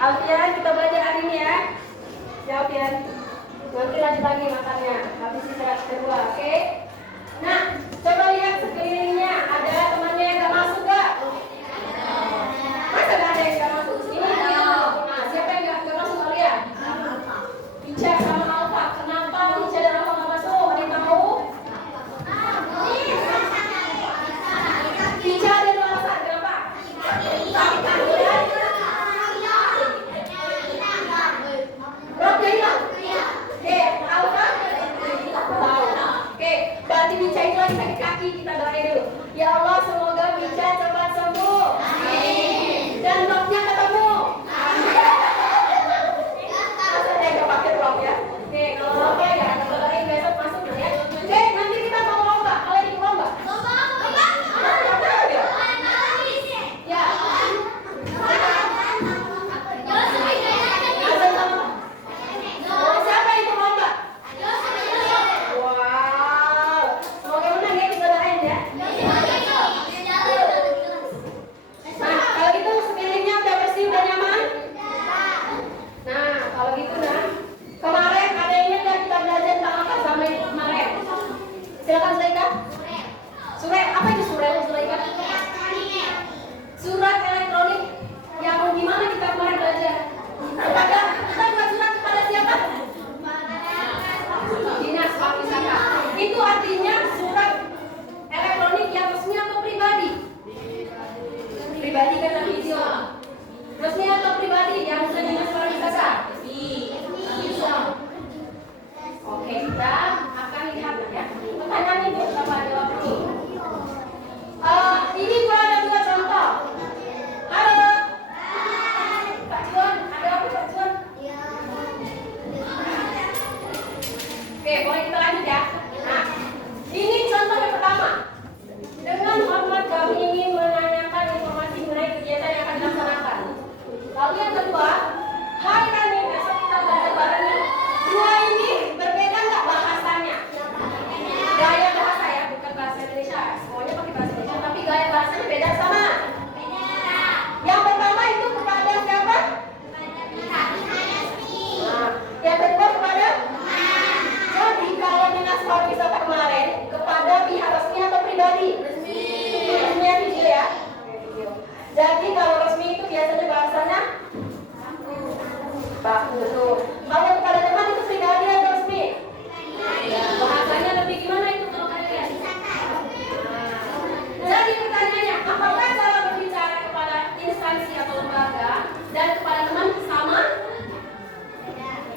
Alfian, kita belajar hari ini ya. Ya Alfian. Nanti lanjut lagi makannya. Habis istirahat kedua, oke? Nah, coba lihat sekelilingnya. Ada temannya yang nggak masuk nggak? Masa nggak ada yang nggak masuk? Ini nah, siapa yang nggak masuk kalian? Ica sama Alfa. Kenapa Ica dan Alfa nggak masuk? Ada yang tahu? Ica ada dua alasan. Kenapa? Roknya hilang? Oke, Alfa? Tahu. Oke, berarti Ica itu lagi sakit kaki. Kita doain dulu. Ya Allah, semoga Ica cepat sembuh. Amin. Dan roknya ketemu. Masa dia nggak pakai rok ya? Oke, kalau roknya ya, kita doain besok masuk ya. Oke, nanti kita mau lomba. Kalian ikut lomba? Lomba. Ya. Siapa yang ikut lomba? Wow. Semoga menang ya, kita doain ya. Nah, kalau gitu sekelilingnya udah bersih, udah nyaman? Nah, kalau gitu nah, kemarin ada yang ingat kita belajar tentang apa sama yang kemarin? Silakan Zulaika. Surat apa itu surat Zulaika? Surat elektronik. Yang gimana kita kemarin belajar? Kita buat surat kepada siapa? Dinas Pariwisata. Itu artinya surat elektronik yang resmi atau pribadi? Pribadi kan video. Resmi atau pribadi yang bisa Dinas Pariwisata? Oke, kita akan lihat ya. Pertanyaan itu apa jawab dulu. Ini gua ada dua contoh. Halo. Pak Juan, ada apa Pak Juan? Oke, boleh kita lanjut ya. Nah, ini contoh yang pertama. Dengan hormat kami ingin menanyakan informasi mengenai kegiatan yang akan dilaksanakan. Lalu yang kedua, hai Rani, besok kita belajar bareng nih. Dua ini berbeda nggak bahasanya? Gaya bahasa ya, bukan bahasa Indonesia. Semuanya pakai bahasa Indonesia, tapi gaya bahasanya beda sama. Yang pertama itu kepada siapa? Nah, yang kedua kepada? Jadi kalau Dinas Pariwisata kemarin kepada pihak resmi atau pribadi? Resminya video ya. Jadi kalau resmi itu biasanya bahasanya betul. Kalau kepada teman itu pribadi atau resmi? Bahasanya lebih gimana itu kalau kalian? Jadi pertanyaannya, apakah cara berbicara kepada instansi atau lembaga dan kepada teman sama?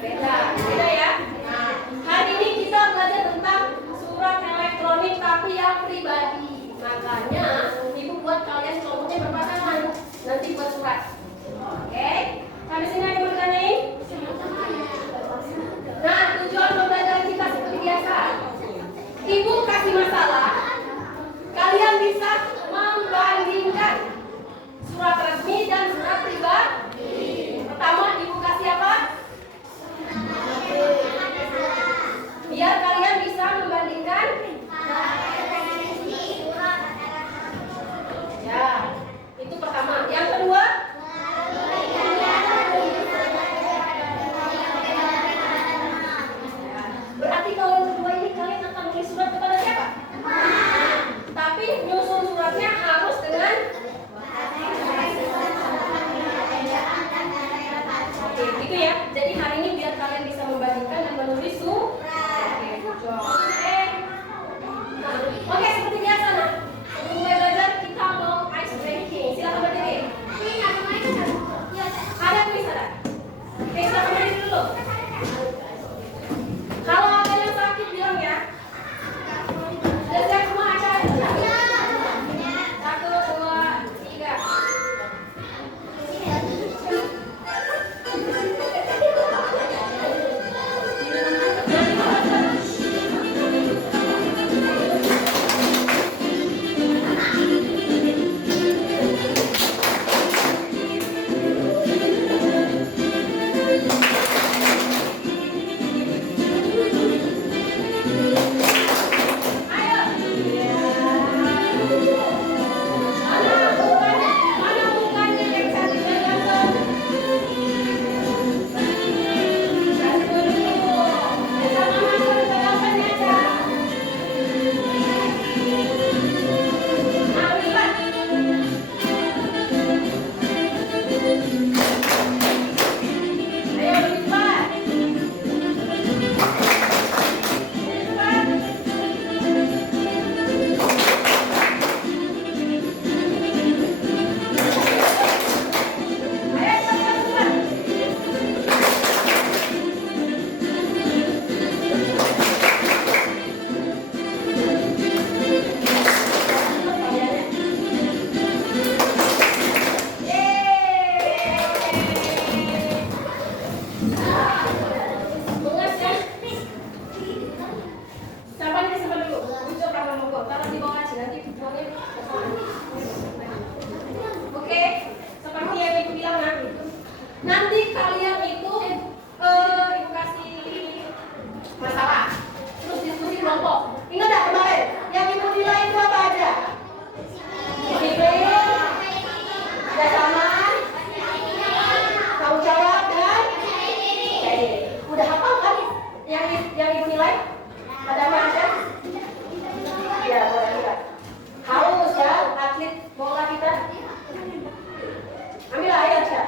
Beda ya. Nah, hari ini kita belajar tentang surat elektronik tapi yang pribadi. Makanya ibu buat kalian contohnya berpasangan. Nanti buat surat. Oke? Sampai sini ada yang bertanya? Nah, tujuan pembelajaran kita seperti biasa. Ibu kasih masalah. Kalian bisa membandingkan surat resmi dan surat pribadi. Pertama, ibu kasih apa? Biar kalian bisa membandingkan. Ya, itu pertama. Yang kedua, berarti kalau yang kedua ini kalian akan menulis surat kepada siapa? Tapi nyusun suratnya harus dengan oke, gitu ya. Jadi hari ini biar kalian bisa membandingkan dan menulis surat. Oke, seperti biasa nah. Sebelum mulai belajar kita mau ice breaking. Silakan berdiri. Ada kuis ada. Oke, silakan berdiri dulu. Kalau ada yang sakit bilang ya. Sudah siap semua acara itu? 1, 2, 3. kalian itu ibu kasih masalah, terus diskusi kelompok. Ingat nggak kemarin yang ibu nilai itu apa aja? Disiplin, kerjasama, tanggung jawab dan udah hafal kan? Yang ibu nilai ada apa aja? Ya boleh lihat. Haus kan atlet bola kita. Ambil air aja.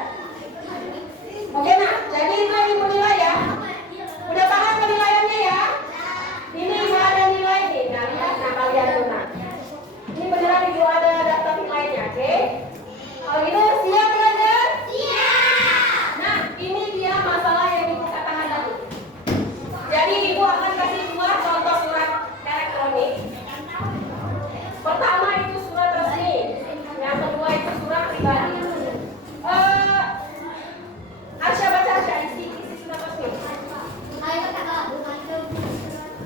Oke nak, jadi itu yang ibu nilai ya. Udah paham penilaiannya ya? Ini ada nilai nih. Nah lihat, nah kalian tuh nah. Ini beneran ibu ada daftar nilainya, oke? Kalau gitu siap belajar? Siap. Nah ini dia masalah yang ibu katakan tadi. Jadi ibu akan kasih dua contoh surat elektronik. Pertama itu surat resmi, yang kedua itu surat pribadi. Arsya baca Arsya isi surat resmi. Ayo kakak,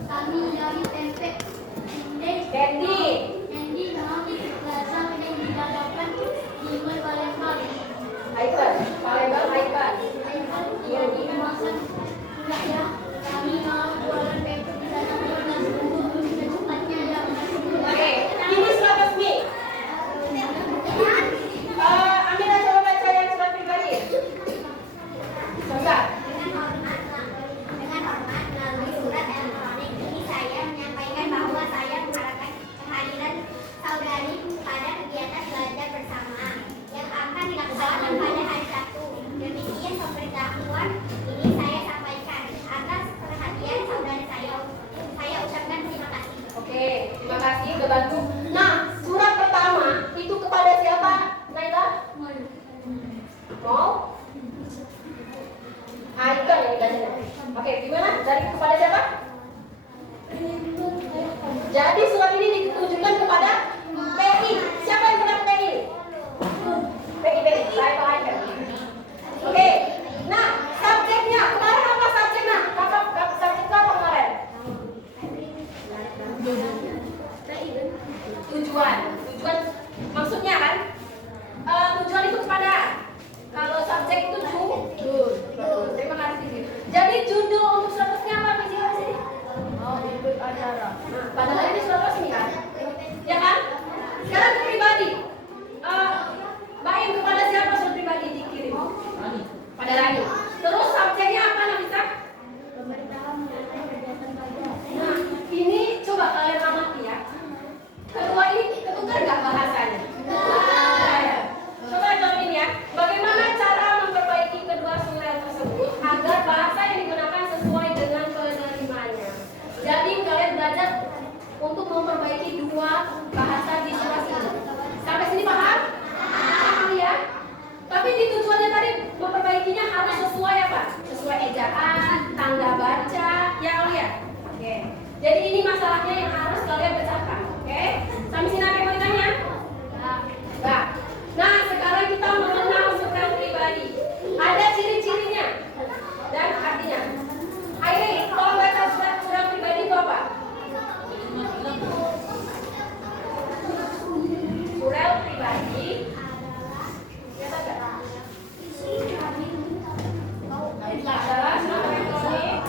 kami dari tempe. Candy. Candy kami rasa yang didapatkan di Palembang. Aipan, Palembang Aipan. Yang dimasak sudah ya. Kami mau jualan tempe di sana dan secepatnya ya. Oke, ini surat resmi. Amira coba baca yang surat pribadi. Susah. Dengan hormat melalui surat elektronik ini saya menyampaikan bahwa saya mengharapkan kehadiran saudari pada kegiatan belajar bersama yang akan dilaksanakan pada hari Sabtu. Demikian pemberitahuan ini saya sampaikan atas perhatian saudari saya. Saya ucapkan terima kasih. Oke, terima kasih udah bantu. Nah, surat pertama itu kepada siapa, Naila? Mau? Aikan yang dikasihnya. Oke, gimana? Dari kepada siapa? Jadi surat ini ditujukan kepada PI. Siapa yang pernah PI? PI. Saya Aikan. Oke. Nah, subjeknya kemarin apa subjeknya? Kakak subjeknya apa kemarin? Tujuan maksudnya kan? Tujuan itu kepada. Kalau subjek itu judul. Terima kasih. Jadi judul untuk surat resmi apa Miss sini? Ikut acara. Nah, padahal ini surat resmi kan? Ya kan? Sekarang ke pribadi. Baik kepada siapa surat pribadi dikirim? Pada Rani. Terus subjeknya apa Nafisa? Nah, ini coba kalian amati ya. Kedua ini ketukar nggak bahasanya? Coba jawabin ya. Bagaimana cara memperbaiki kedua surat tersebut agar bahasa yang digunakan sesuai dengan penerimanya? Jadi kalian belajar untuk memperbaiki dua bahasa di surat ini. Sampai sini paham? Paham ya? Tapi di tujuannya tadi memperbaikinya harus sesuai apa? Sesuai ejaan, tanda baca, ya lihat. Oke. Jadi ini masalahnya yang harus kalian pecahkan. Oke? Sampai sini ada yang mau ditanya? Enggak. Nah, sekarang kita mengenal surat pribadi. Ada ciri-cirinya dan artinya. Airi, tolong baca surat pribadi itu apa? Surat pribadi. Lihat enggak? Adalah surat elektronik.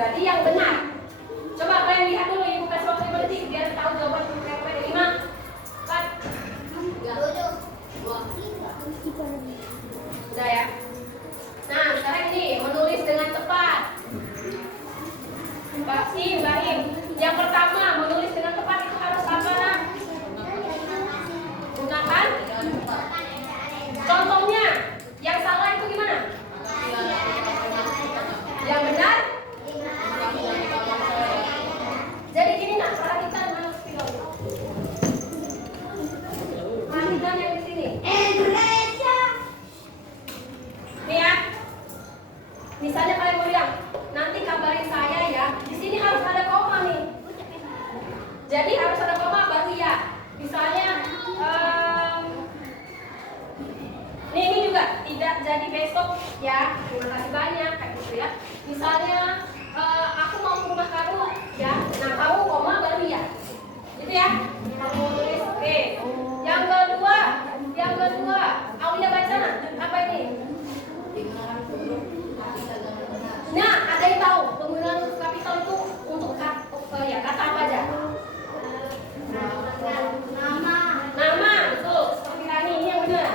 pribadi yang benar. Coba kalian lihat dulu, ibu kasih waktu 5 detik biar tahu jawaban PPT 5, 4, 3, 2. Udah ya. Nah, sekarang ini menulis dengan tepat. Mbak Im. Yang pertama, menulis dengan tepat itu harus apa, Nak? Gunakan. Contohnya, yang salah itu gimana? Yang benar? Jadi gini, Nak, perhatikan Mas Filo. Perhatikan yang di sini. Nih ya. Misalnya kalian mau bilang, nanti kabarin saya ya. Di sini harus ada koma nih. Jadi harus ada koma baru ya. Misalnya, ini juga tidak jadi besok ya. Terima kasih banyak kayak gitu ya. Misalnya, aku mau ke rumah kamu ya. Nah, kamu koma baru ya. Gitu ya. Kamu tulis. Oke. Yang kedua, Aulia baca nah. Apa ini? Nah, ada yang tahu penggunaan huruf kapital itu untuk kata apa aja? Nama, betul. Seperti tadi ini yang benar.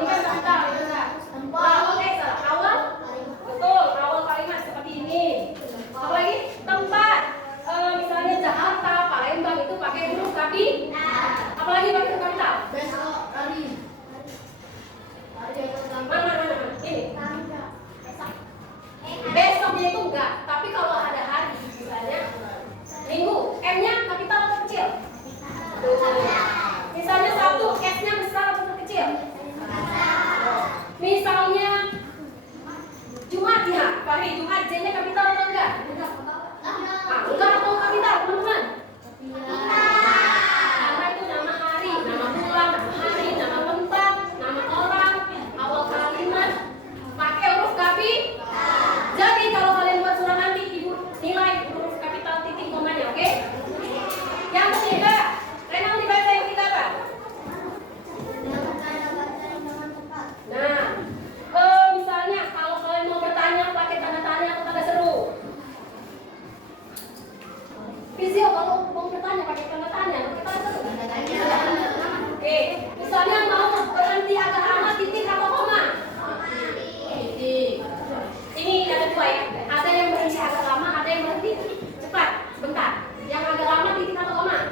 Ini kan kapital, benar. Awal, betul. Awal kalimat seperti ini. Apalagi tempat, misalnya Jakarta, Palembang itu pakai huruf kapital. Apalagi pakai huruf kapital? Mana? Ini. Besoknya itu enggak, tapi kalau ada hari misalnya minggu, M-nya kapital atau kecil? Misalnya Sabtu, S-nya besar atau kecil? Misalnya Jumat ya, Fahri, Jumat J-nya kapital atau enggak? Enggak atau kapital, teman-teman? Karena itu nama hari, nama bulan, nama hari, nama tempat, nama orang, awal kalimat pakai huruf kapital. Jadi kalau kalian buat surat nanti, ibu nilai huruf kapital titik komanya, oke? Yang ketiga, Rena mau dibaca yang ketiga apa? Nah, misalnya kalau kalian mau bertanya pakai tanda tanya atau tanda seru. Vizio kalau mau bertanya pakai tanda tanya atau tanda seru? Oke, misalnya mau berhenti agak lama titik atau koma? Ini ada dua ya, ada yang berhenti agak lama, ada yang berhenti cepat, sebentar. Yang agak lama titik atau koma?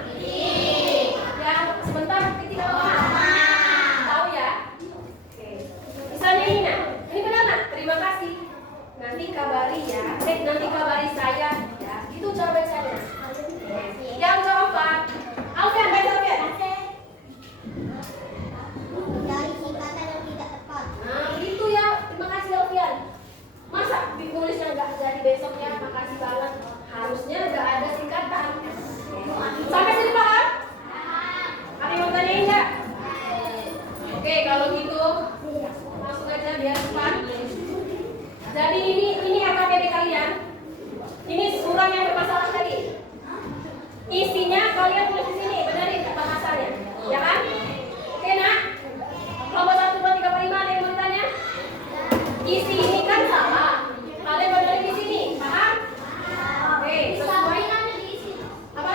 Yang sebentar titik atau koma? Tahu ya? Oke. Misalnya ini nah, ini benar nak? Terima kasih. Nanti kabari ya, nanti kabari saya ya. Itu cara bacanya. Yang keempat, Alfian baca Alfian. Nah itu ya, terima kasih Alfian. Masa tulisnya nggak jadi besoknya, makasih banget. Harusnya nggak ada singkatan. Sampai sini paham? Ada yang mau tanyain nggak? Oke, kalau gitu langsung aja biar cepat. Jadi ini KTP kalian. Ini surat yang bermasalah tadi. Isinya kalian tulis di sini, benerin bahasanya, ya kan? Oke nak? Kelompok 1, 2, 3, 4, 5 ada yang mau ditanya? Isi ini kan salah. Kalian benerin di sini, paham? Oke, sesuai. Apa?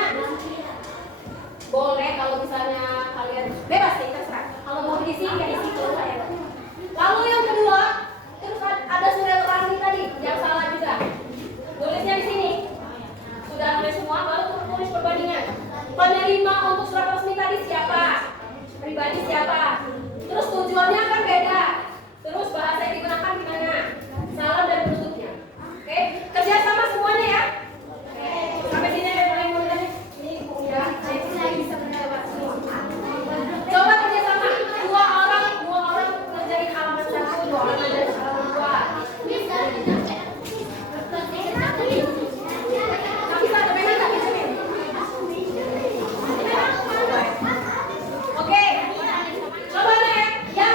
Boleh kalau misalnya kalian bebas sih, terserah. Kalau mau diisi ya isi kalau saya. Lalu yang kedua, terus ada surat rahmi tadi yang salah juga. Tulisnya di sini. Sudah tulis semua, baru tulis perbandingan. Penerima untuk surat resmi tadi siapa? Pribadi siapa? Terus tujuannya kan beda. Terus bahasa yang digunakan gimana? Salam dan bentuknya. Oke, kerjasama semuanya ya. Sampai sini ada yang mau tanya? Ini udah, saya bisa menjawab. Coba kerjasama. Dua orang ngerjain halaman 1, 2 orang ngerjain halaman 2. Oke, coba ya. Yang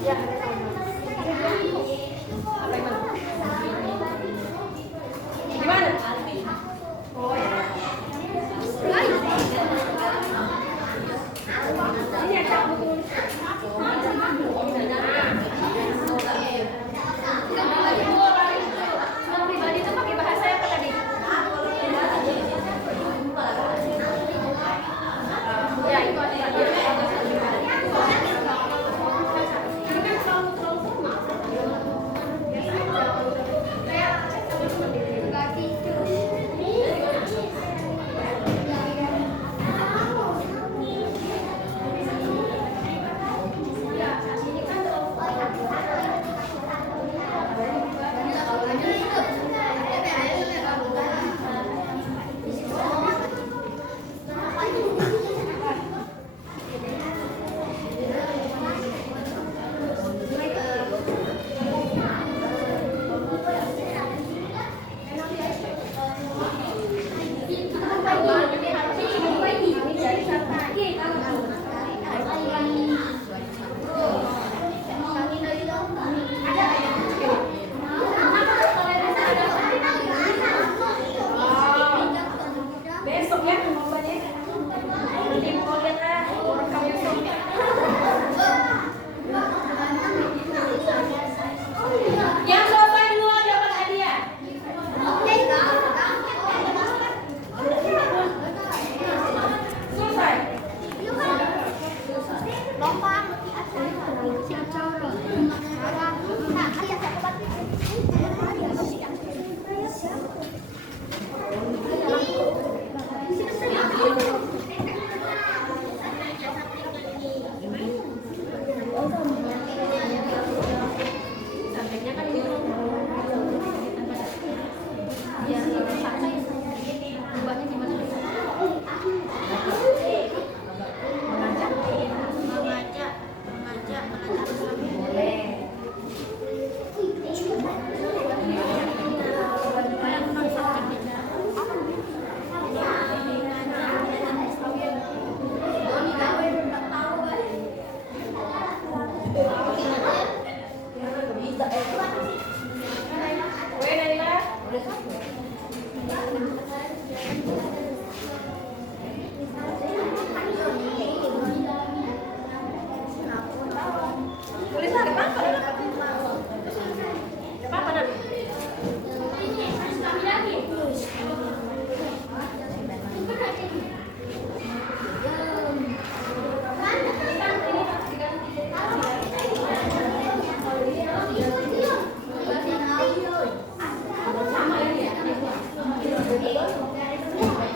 Ya. Apa yang mana? Gimana? Oh ya. Ini ada buku. Yang pribadi itu pakai bahasa apa tadi? Ya, itu ada tadi. Ini kan terlalu formal. Besok ya, ngobrolnya. Nanti mau lihat rekam YouTube. Yang selesai duluan dapat hadiah. Selesai. Sampingnya kan ini ya, santai. Ubahnya gimana? Mengajak boleh. Tulisan apa? Apa nanti? Sama ya.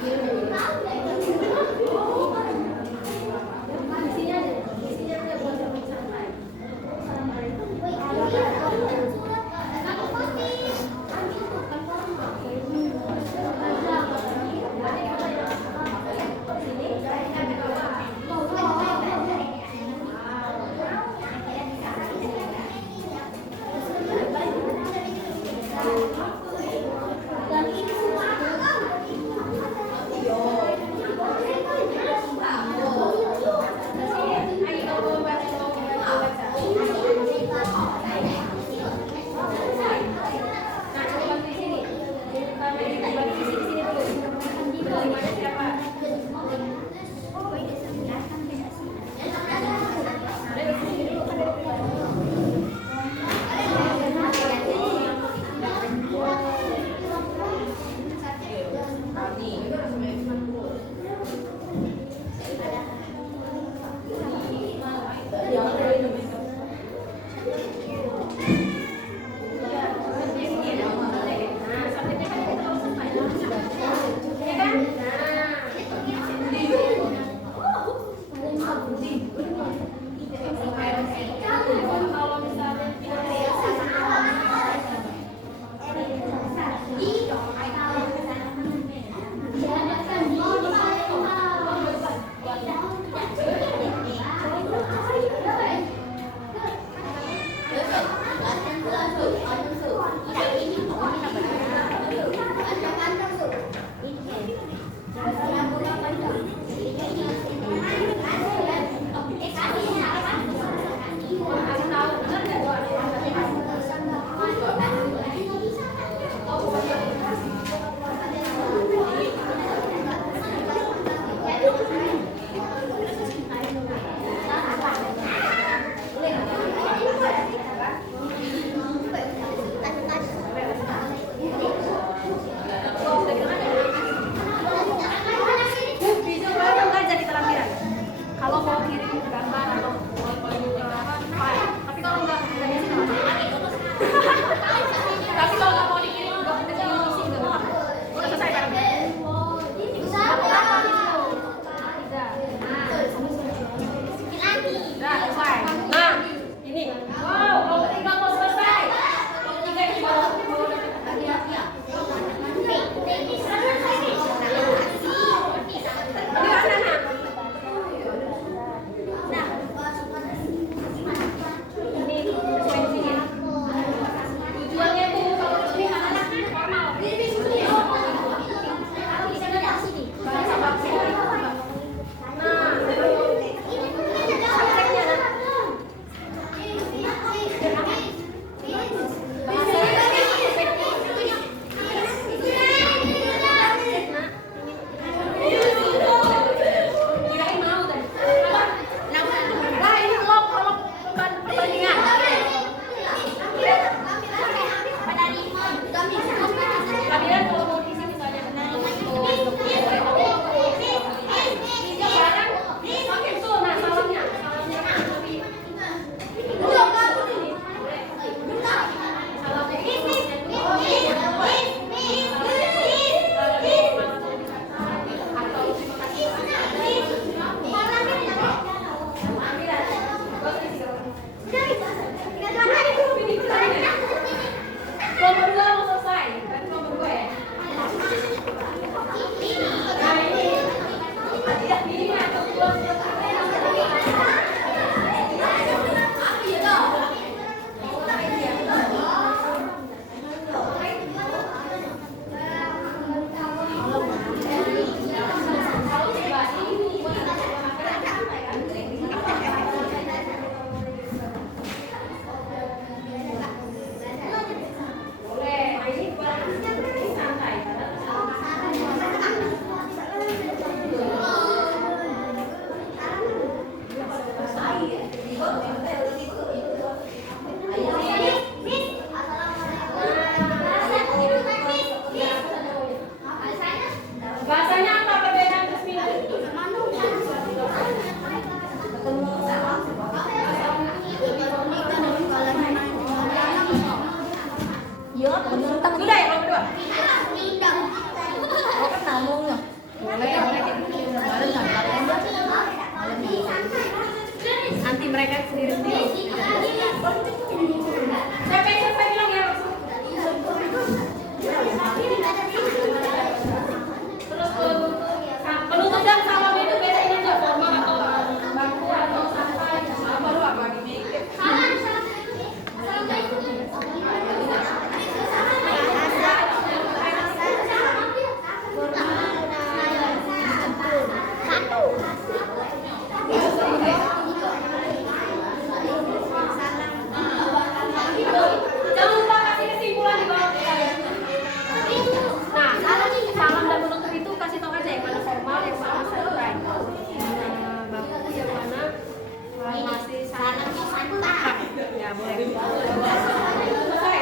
Ya, boleh. Selesai.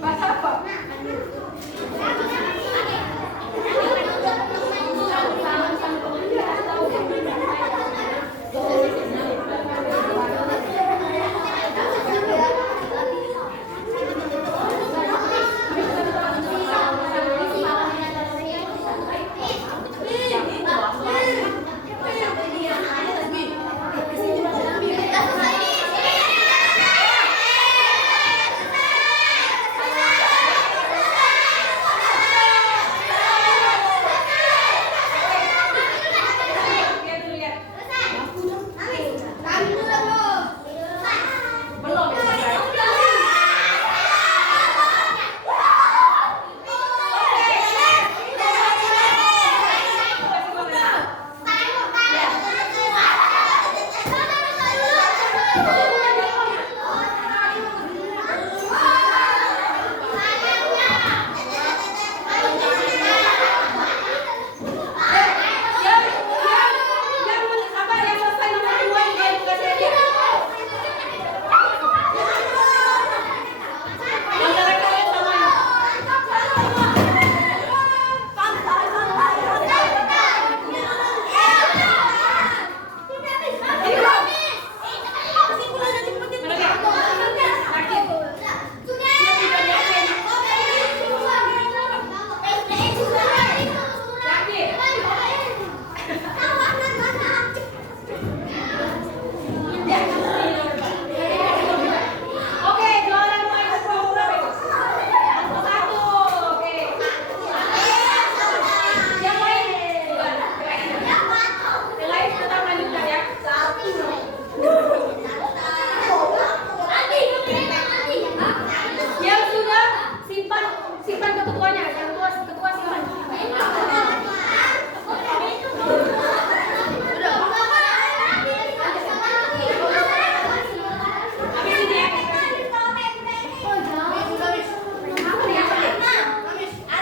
Baca apa? Simpan ketuanya, yang ketua simpan. Habis ini ya.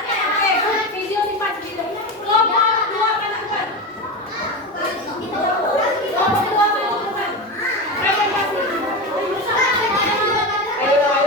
Oke, video simpan gitu. Kelompok dua melakukan. Kelompok dua melakukan. Presentasi. Ayo.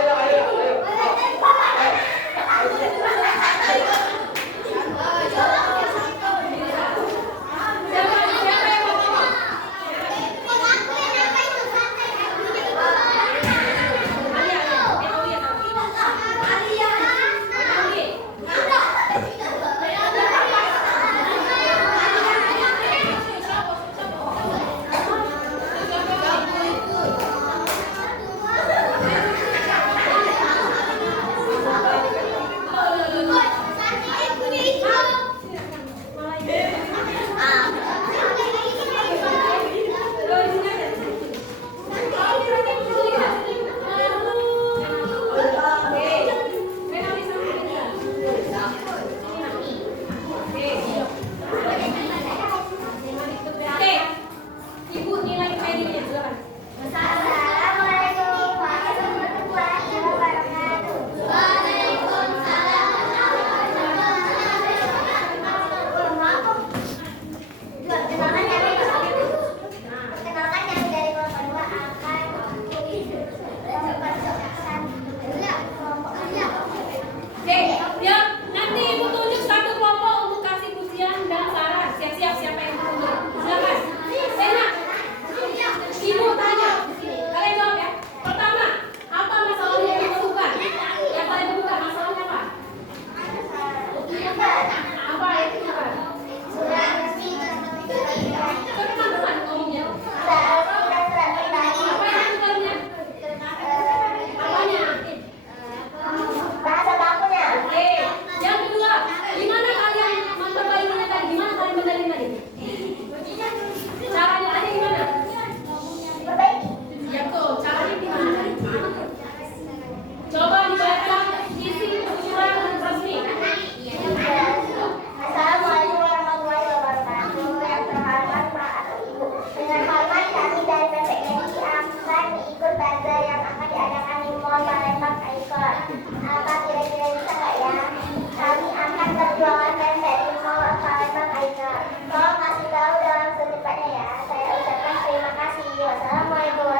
Tolong kasih tahu dalam secepatnya ya. Saya ucapkan terima kasih. Wassalamualaikum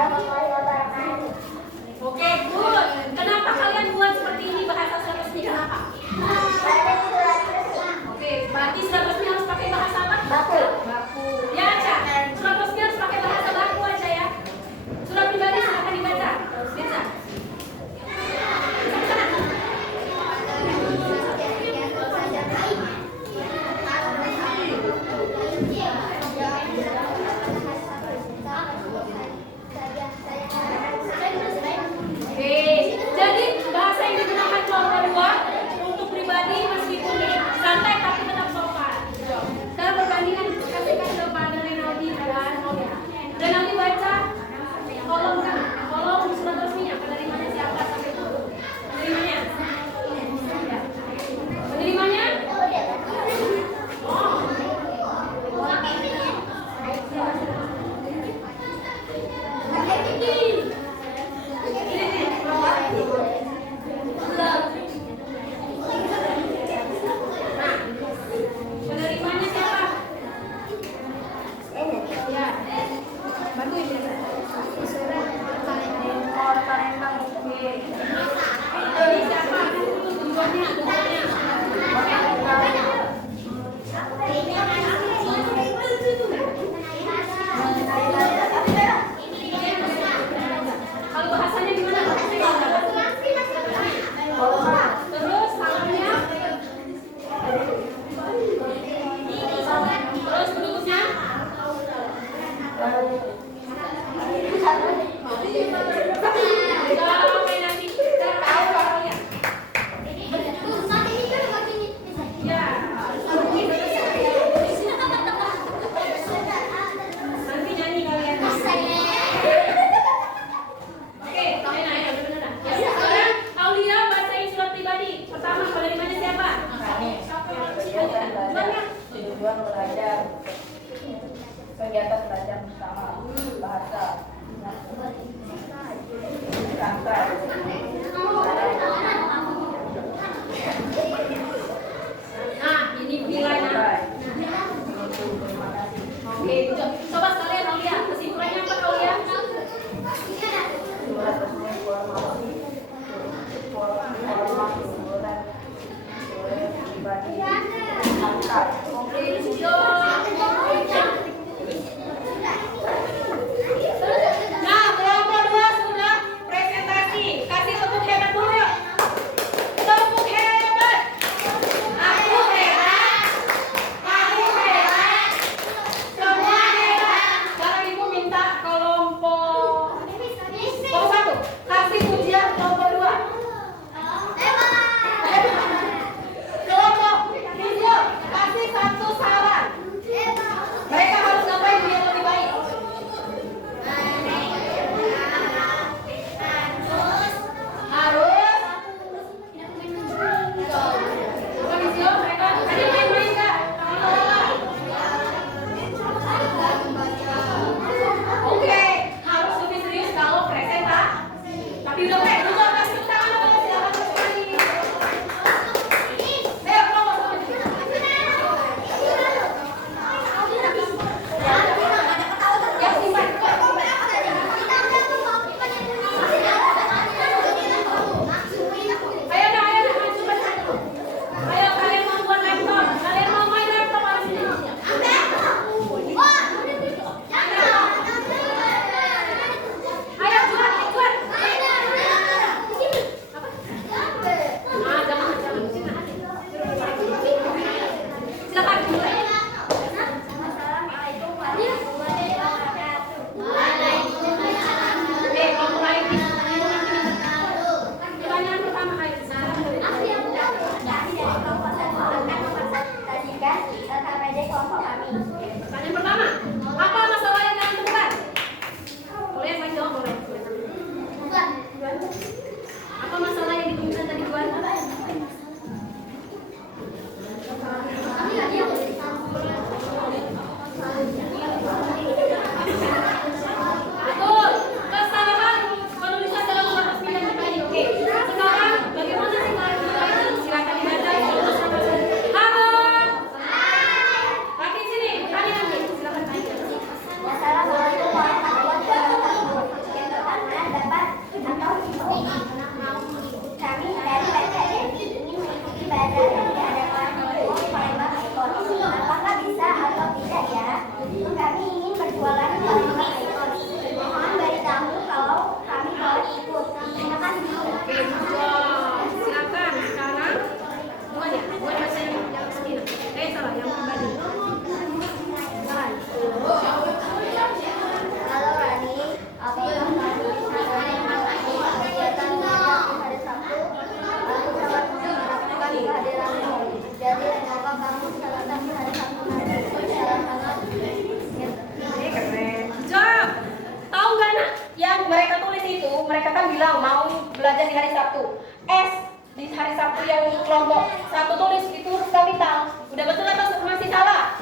yang mereka tulis itu, mereka kan bilang mau belajar di hari Sabtu. S di hari Sabtu yang kelompok satu tulis itu huruf kapital. Udah betul atau masih salah?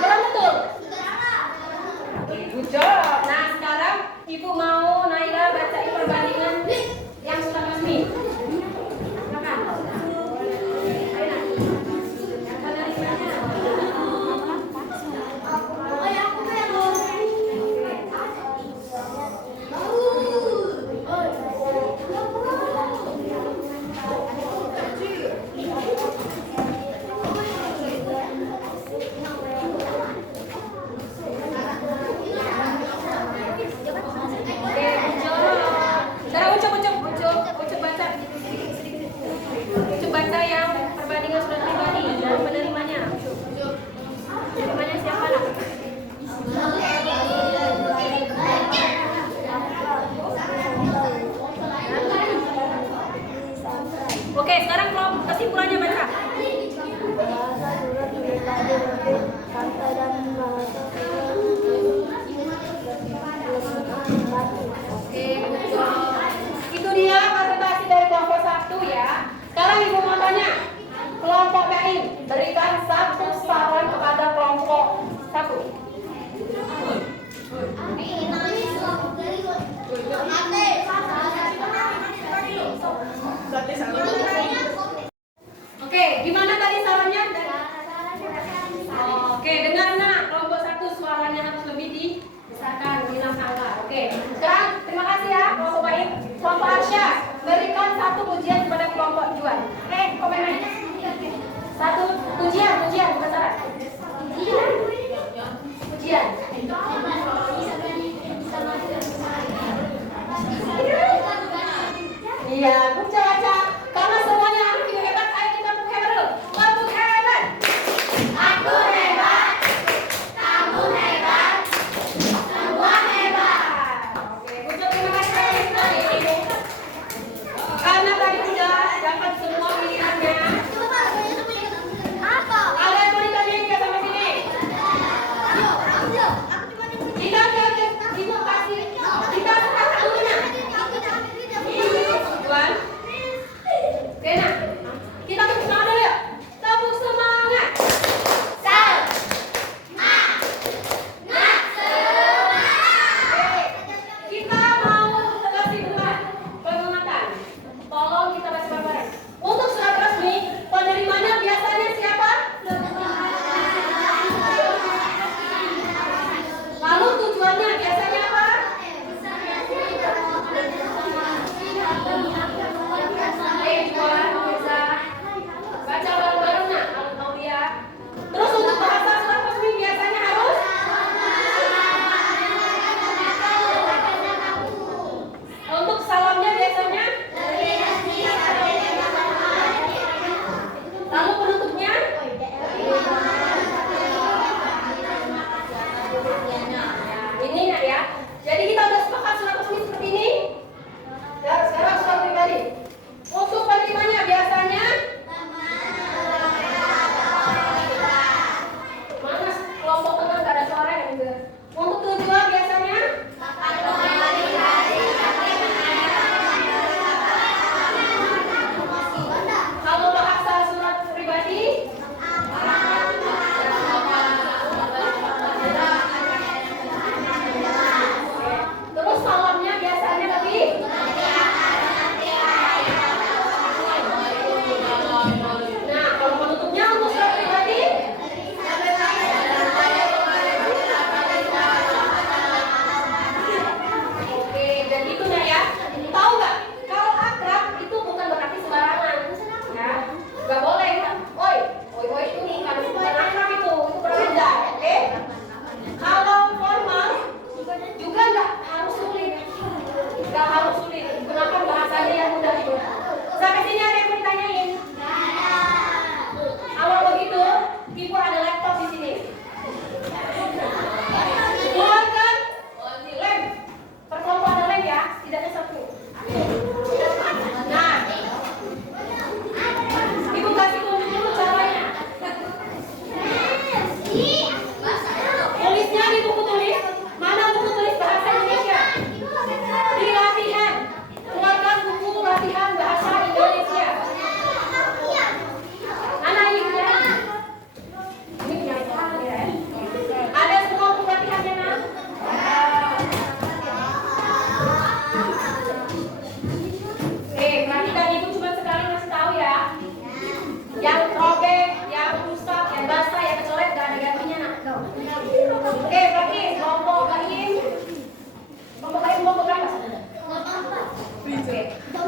Belum betul. Good job. Nah sekarang ibu mau Naila bacain perbandingan yang sudah resmi. Silakan. Ucup baca yang perbandingan surat pribadi dan penerimanya. Penerimanya siapa nak? Oke, sekarang kesimpulannya baca. Oke, itu dia presentasi dari kelompok 1 ya. Sekarang ibu mau tanya, kelompok BI berikan satu saran kepada kelompok 1. Oke, gimana tadi sarannya? Oke, dengar nak, kelompok 1 suaranya harus lebih dibesarkan, bilang angka. Oke, sekarang terima kasih ya kelompok baik. Kelompok Arsya berikan satu pujian kepada kelompok Juan. Komen aja. Satu pujian bukan saran. Pujian. Iya, baca. Karena semuanya anak juga hebat, ayo kita tepuk hebat dulu. Tepuk hebat. Aku hebat. Kamu hebat. Semua hebat. Oke, ucap terima kasih. Karena tadi sudah dapat semua pilihannya. Ada yang mau ditanya juga sama sini?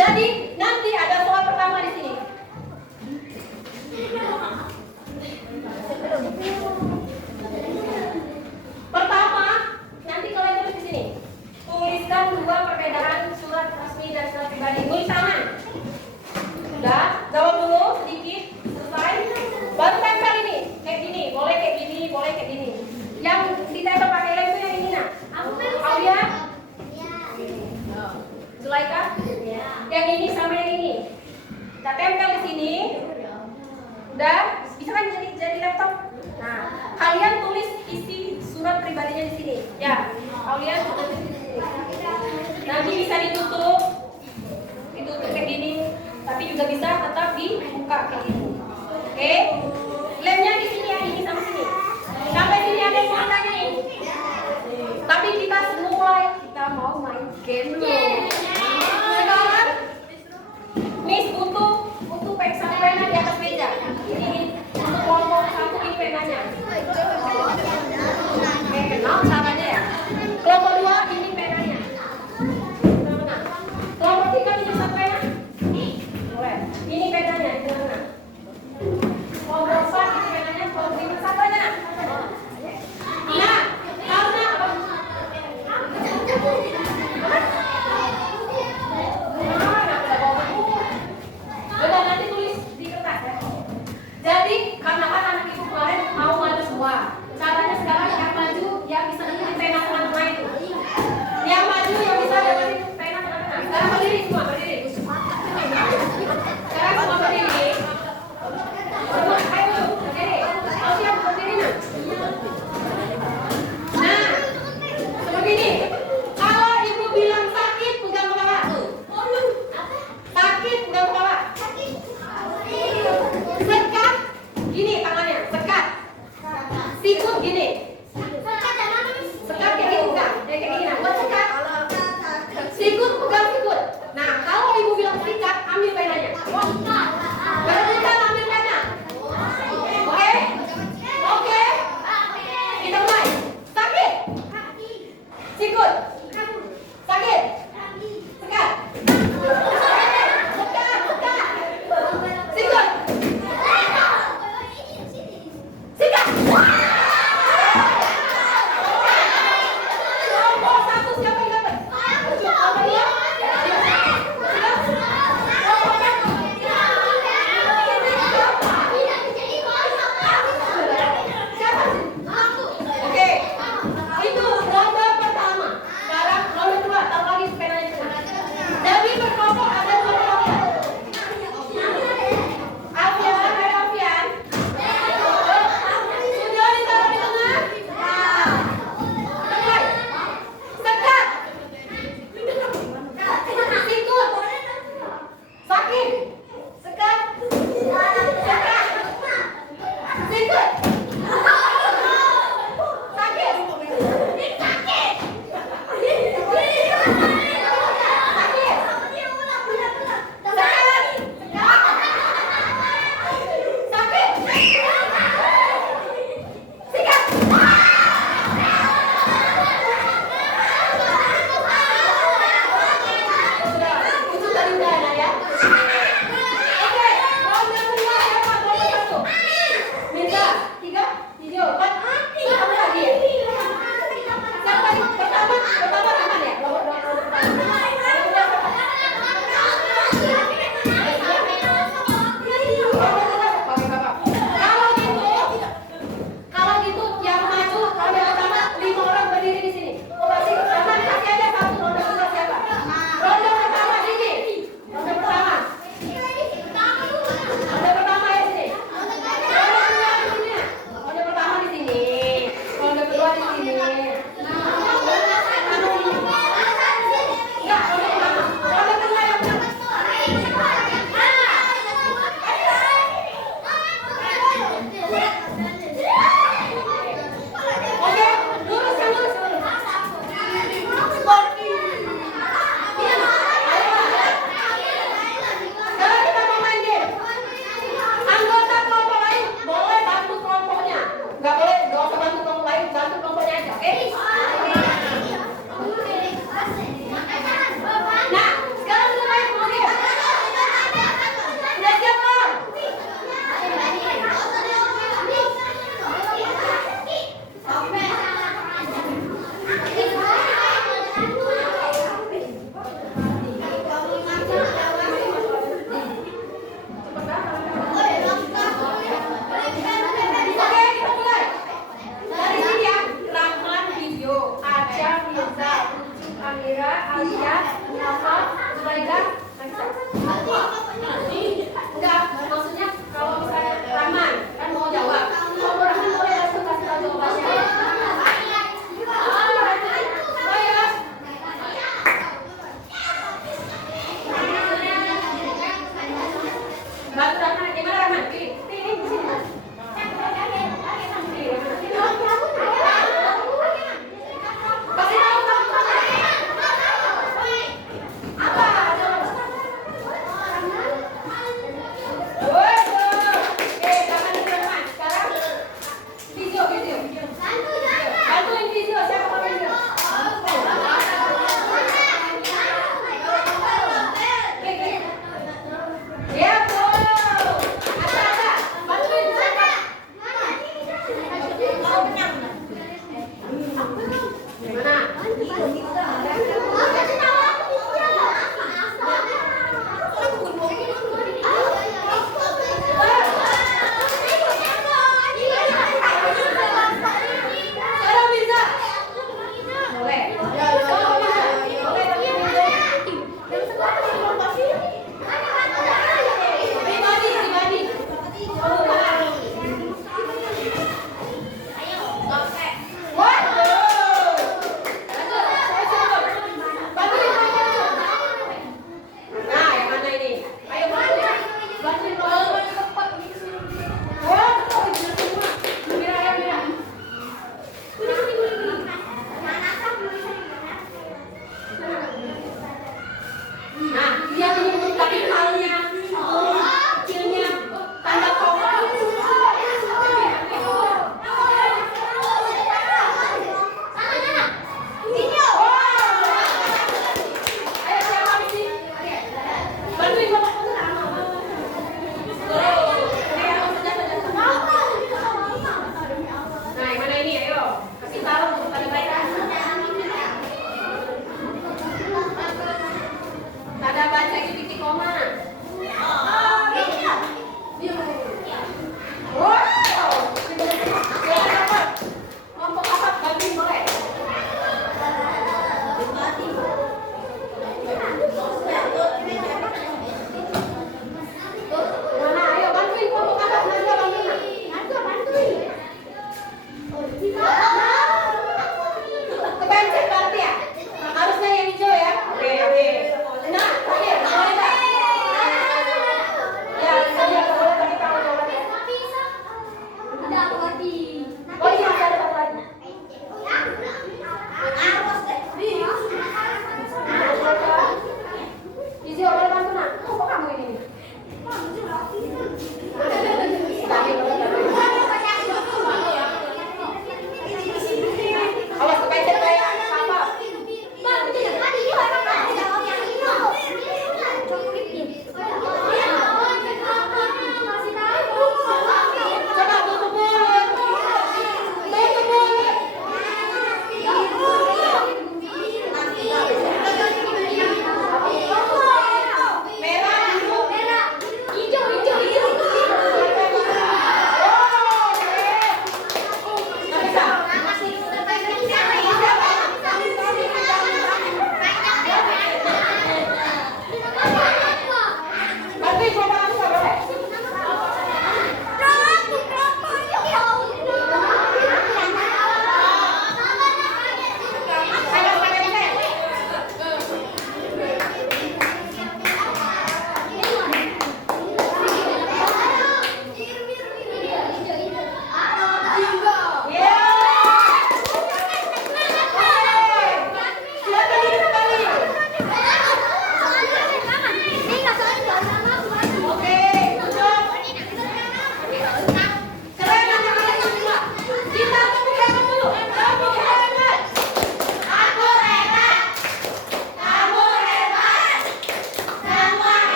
Jadi nanti ada soal pertama di sini. Pertama, nanti kalian tulis di sini. Tuliskan 2 perbedaan surat resmi dan surat pribadi. Tulis tangan. Sudah, jawab dulu sedikit. Selesai. Baru tempel ini. Kayak gini, boleh kayak gini, boleh kayak gini. Yang ditempel pakai lem itu yang ini nak. Aulia? Zulaika? Yang ini sama yang ini. Kita tempel di sini. Udah, bisa kan jadi laptop. Nah, kalian tulis isi surat pribadinya di sini. Ya, kalian tulis di sini. Nanti bisa ditutup kayak gini. Tapi juga bisa tetap dibuka kayak gini. Oke? Lemnya di sini ya, ini sama sini. Sampai sini ada yang mau tanya nih. Tapi kita mau main game dulu. Sekarang Miss butuh pena di atas meja. Ini untuk kelompok 1 ini penanya. Oke, kenal caranya ya. Kelompok 2 ini penanya. Kelompok 3 ini satu pena. Boleh. Ini penanya di mana? Kelompok 4 ini penanya, kelompok 5 satu aja. Nah, karena apa? Alia, Muhammad, Zulaika, Nisa. Enggak, maksudnya kalau misalnya Rahman kan mau jawab. Kalau Rahman boleh langsung kasih tahu jawabannya. Bantu Rahman, gimana Rahman? Pilih, pilih di sini. Kasih tahu apa?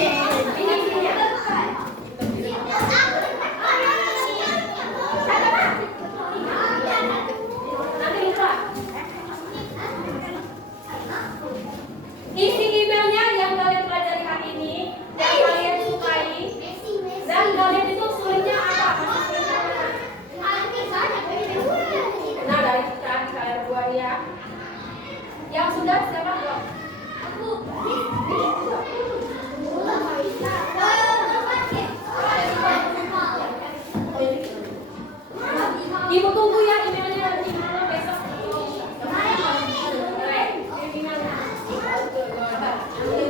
Ini isinya. Nanti lupa. Isi emailnya yang kalian pelajari hari ini, yang kalian sukai, dan kalian itu sulitnya apa? Masih sulitnya mana? Nah, dari kalian dua ya. Yang sudah siapa belum? Ibu tunggu ya emailnya nanti malam besok. Oke.